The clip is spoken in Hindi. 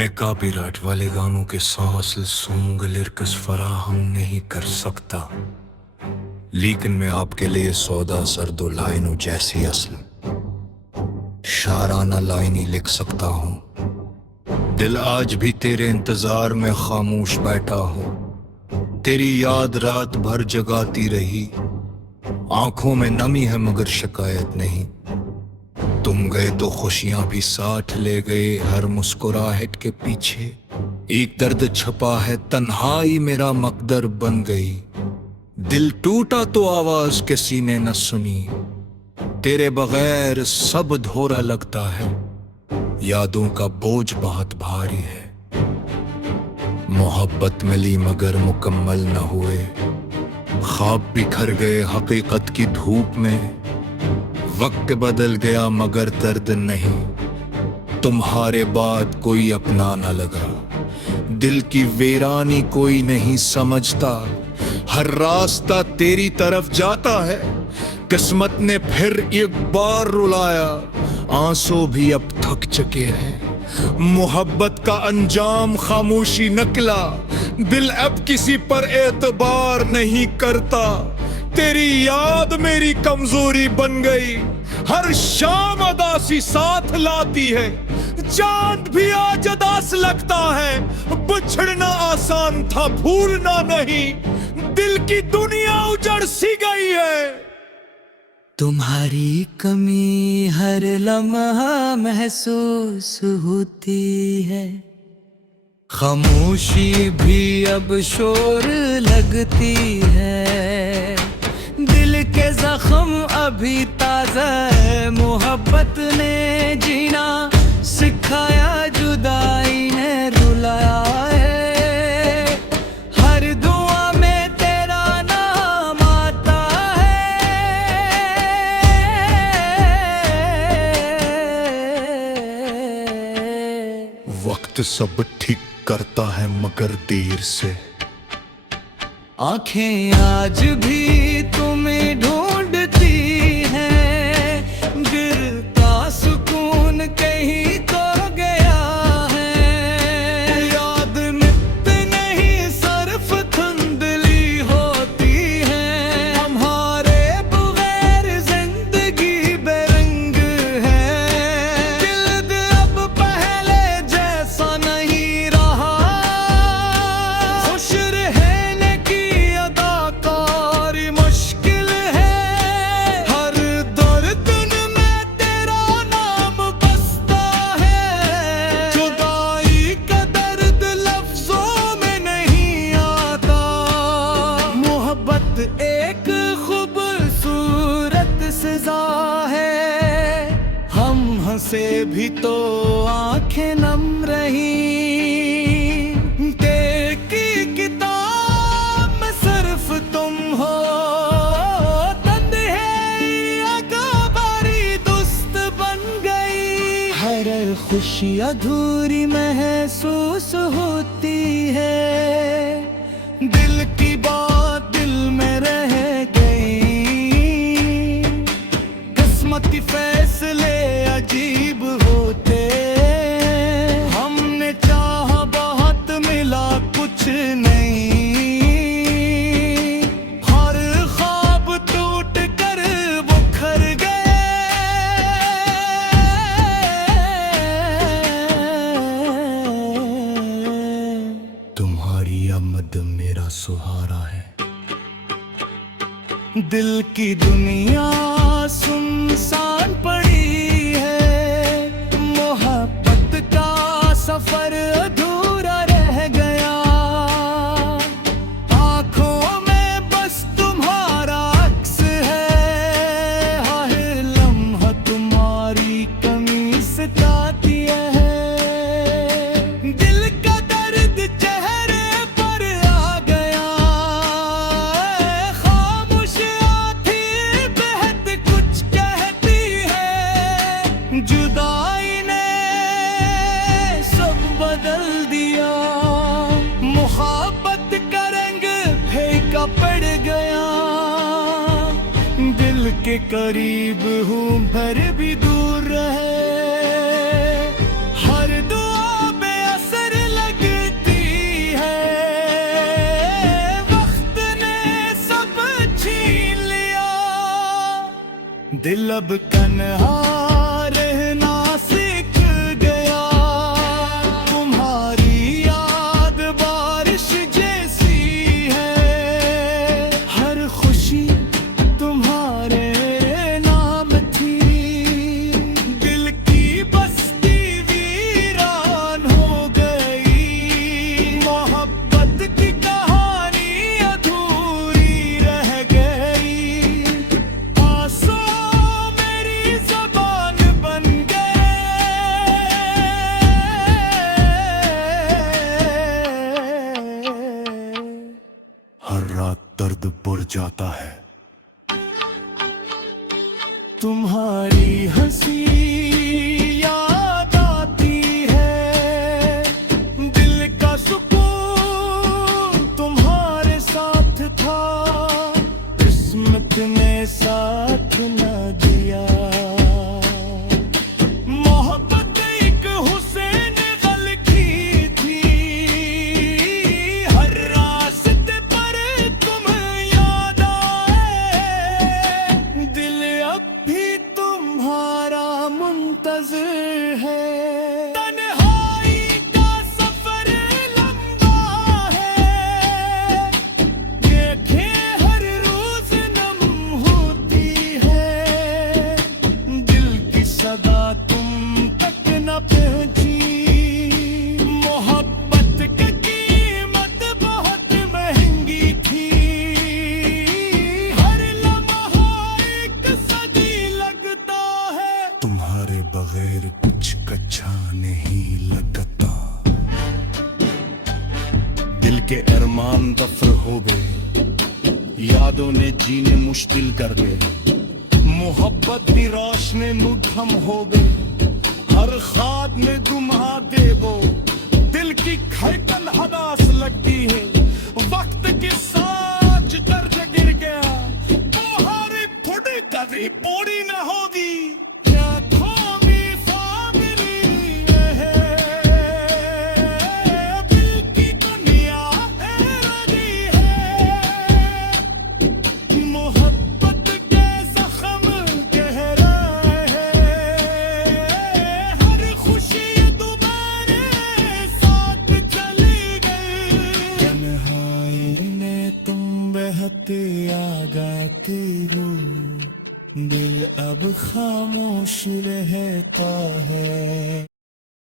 मैं कॉपीराइट वाले गानों के साथ सॉन्ग लिरिक्स फराहम नहीं कर सकता, लेकिन मैं आपके लिए सौदा सर्दो लाइनों जैसी असल शाराना लाइन ही लिख सकता हूँ। दिल आज भी तेरे इंतजार में खामोश बैठा हो, तेरी याद रात भर जगाती रही। आंखों में नमी है मगर शिकायत नहीं, तुम गए तो खुशियां भी साथ ले गए। हर मुस्कुराहट के पीछे एक दर्द छपा है, तन्हाई मेरा मकदर बन गई। दिल टूटा तो आवाज किसी ने न सुनी, तेरे बगैर सब धोरा लगता है। यादों का बोझ बहुत भारी है, मोहब्बत मिली मगर मुकम्मल न हुए। ख्वाब बिखर गए हकीकत की धूप में, वक्त बदल गया मगर दर्द नहीं। तुम्हारे बाद कोई अपना न लगा, दिल की वीरानी कोई नहीं समझता। हर रास्ता तेरी तरफ जाता है, किस्मत ने फिर एक बार रुलाया। आंसू भी अब थक चुके हैं, मोहब्बत का अंजाम खामोशी निकला। दिल अब किसी पर एतबार नहीं करता, तेरी याद मेरी कमजोरी बन गई। हर शाम अदासी साथ लाती है, चांद भी आज अदास लगता है। बिछड़ना आसान था भूलना नहीं, दिल की दुनिया उजड़ सी गई है। तुम्हारी कमी हर लम्हा महसूस होती है, खामोशी भी अब शोर लगती है। दिल के जख्म अभी ताजा है, मोहब्बत ने जीना सिखाया, जुदाई ने रुलाया है। हर दुआ में तेरा नाम आता है, वक्त सब ठीक करता है मगर देर से। आंखें आज भी तुम्हें ढूंढती हैं, दिल का सुकून कहीं तो गया है। याद नित नहीं सर्फ धुंधली होती है, हमारे बगैर जिंदगी बेरंग है। दिल अब पहले जैसा नहीं रहा, खुश रहने की मुश्किल है। हर दर्द में तेरा नाम बसता है, जुदाई का दर्द लफ्जों में नहीं आता। मोहब्बत एक खूबसूरत सजा है, हम हंसे भी तो आंखें नम रही। खुशी अधूरी महसूस होती है, दिल की बात दिल में रह गई। किस्मत के फैसले अजीब होते, हमने चाहा बहुत मिला कुछ नहीं। हर ख्वाब टूट कर बिखर गए, आमद मेरा सुहारा है। दिल की दुनिया सुनसान पड़ी है, मोहब्बत का सफर अधूरा रह गया। आंखों में बस तुम्हारा अक्स है, हर लम्हा तुम्हारी कमी सताती है। दिल का दर्द चेहरे जुदाई ने सब बदल दिया, मोहब्बत का रंग फीका पड़ गया। दिल के करीब हूँ पर भी दूर रहे, हर दुआ बेअसर दिल अब कन्हा रहना सीख गया, तुम्हारी याद बारिश जैसी है, हर खुशी तुम्हारे नाम थी, दिल की बस्ती वीरान हो गई, मोहब्बत की कहानी अधूरी रह गई, आंसू मेरी ज़बान बन गए, हर रात दर्द बढ़ जाता है, तुम्हारी हंसी याद आती है, दिल का सुकून तुम्हारे साथ था, किस्मत ने साथ न दिया, मोहब्बत एक हुसैन गल की थी, हर रास्ते पर तुम याद आए, दिल अब भी तुम्हारा मुंतज़िर है, तन्हाई का सफर लंबा है, देखें हर रोज नम होती है, दिल की सदा तुम तक न पहुंची, मोहब्बत की कीमत बहुत महंगी थी, हर लम्हा एक सदी लगता है, तुम्हारे बगैर कुछ कच्चा नहीं लगता, दिल के अरमान दफर हो गए, यादों ने जीने मुश्किल कर गए, मोहब्बत भी रोशनी मुठम हो गई, हर ख्वाब में गुमा देवो, दिल की धड़कन हदास लगती है, वक्त के साथ दर्द गिर गया, तुम्हारी थोड़ी कभी पूरी न होगी, क्या थोड़ी साबरी है, दिल की दुनिया है रही है, मोहब्बत के जख्म गहरा है, हर खुशी तुम्हारे साथ चली गई, तन्हाई ने तुम बहते आ गाती हो, दिल अब खामोश रह